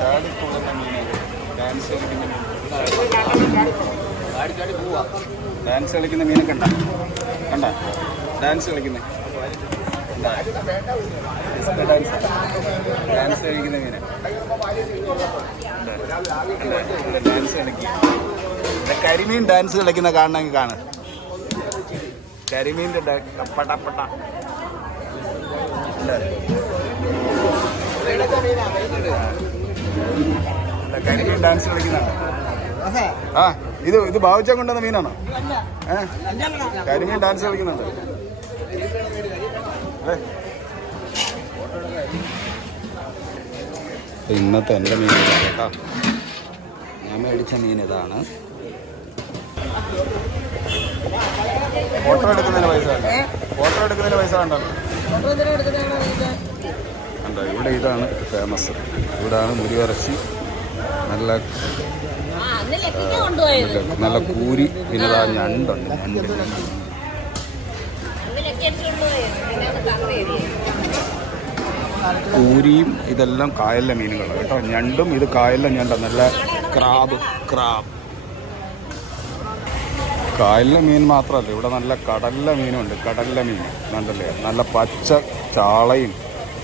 ചാടിത്തുള്ളുന്ന മീനുകൾ, ഡാൻസ് കളിക്കുന്ന മീൻ, ഡാൻസ് കളിക്കുന്ന മീനൊക്കെ ഉണ്ടോ? കണ്ട ഡാൻസ് കളിക്കുന്നത്, ഡാൻസ് കളിക്കുന്ന മീന, ഡാൻസ് കളിക്കുക. കരിമീൻ ഡാൻസ് കളിക്കുന്ന കാണണമെങ്കിൽ കാണും. കരിമീൻ്റെ പട്ടപ്പട്ട കരിമീൻ ഡാൻസ് കളിക്കുന്നുണ്ട്. ആ ഇത് ഭാവിച്ചാൻ കൊണ്ടുവന്ന മീനാണോ? കരിമീൻ ഡാൻസ് കളിക്കുന്നുണ്ട്. ഇന്നത്തെ എൻ്റെ മീൻ ഇതാണ് കേട്ടോ. ഞാൻ മേടിച്ച മീൻ ഇതാണ്. ഫോട്ടോ എടുക്കുന്നതിന് പൈസ വേണ്ട, ഫോട്ടോ എടുക്കുന്നതിന് പൈസ വേണ്ട. കണ്ടോ, ഇവിടെ ഇതാണ് ഫേമസ്. ഇവിടാണ് മുരിയിറച്ചി, നല്ല കൂരി, പിന്നെ ഞണ്ടുണ്ട്. കൂരിയും ഇതെല്ലാം കായലിലെ മീനുകളാണ് കേട്ടോ. ഞണ്ടും ഇത് കായലിലെ ഞണ്ടാണ്. നല്ല ക്രാബ് കായലിലെ മീൻ മാത്രമല്ല, ഇവിടെ നല്ല കടലിലെ മീനുണ്ട്. കടലിലെ മീൻ കണ്ടല്ലേ, നല്ല പച്ച ചാളയും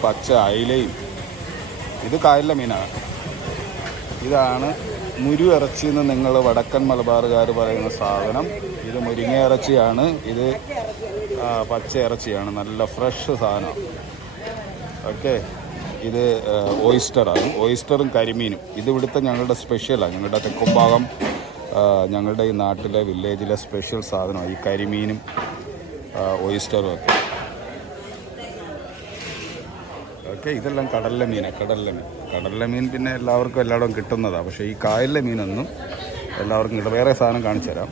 പച്ച അയിലയും. ഇത് കായലിലെ മീനാണ്. ഇതാണ് മുരു ഇറച്ചി എന്ന് നിങ്ങൾ വടക്കൻ മലബാറുകാർ പറയുന്ന സാധനം. ഇത് മുരിങ്ങ ഇറച്ചിയാണ്, ഇത് പച്ച ഇറച്ചിയാണ്. നല്ല ഫ്രഷ് സാധനമാണ്. ഓക്കെ, ഇത് ഓയിസ്റ്ററാണ്. ഓയിസ്റ്ററും കരിമീനും ഇത് ഇവിടുത്തെ ഞങ്ങളുടെ സ്പെഷ്യലാണ്. ഞങ്ങളുടെ തെക്കുംഭാഗം, ഞങ്ങളുടെ ഈ നാട്ടിലെ വില്ലേജിലെ സ്പെഷ്യൽ സാധനമാണ് ഈ കരിമീനും ഓയിസ്റ്ററും ഒക്കെ. ഓക്കെ, ഇതെല്ലാം കടലിലെ മീനാണ്. കടലിലെ മീൻ പിന്നെ എല്ലാവർക്കും എല്ലായിടവും കിട്ടുന്നതാണ്. പക്ഷേ ഈ കായലിലെ മീനൊന്നും എല്ലാവർക്കും കിട്ടും. വേറെ സാധനം കാണിച്ചു തരാം.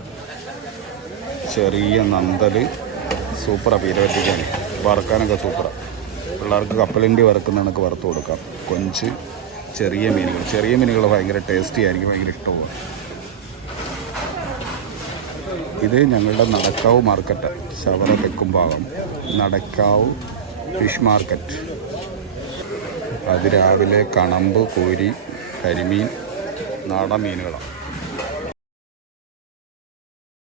ചെറിയ നന്തൽ സൂപ്പറാണ്. പീര വറ്റിക്കാൻ, വറുക്കാനൊക്കെ സൂപ്പറാണ്. പിള്ളേർക്ക് കപ്പലിൻ്റെ വറുക്കുന്നതൊക്കെ വറുത്ത് കൊടുക്കാം. കൊഞ്ച്, ചെറിയ മീനുകൾ ഭയങ്കര ടേസ്റ്റി ആയിരിക്കും, ഭയങ്കര ഇഷ്ടമാണ്. ഇത് ഞങ്ങളുടെ നടക്കാവ് മാർക്കറ്റ്, ശവറ തെക്കുംഭാഗം നടക്കാവ് ഫിഷ് മാർക്കറ്റ്. അതിരാവിലെ കണമ്പ്, കോരി, കരിമീൻ, നാടൻ മീനുകളാണ്.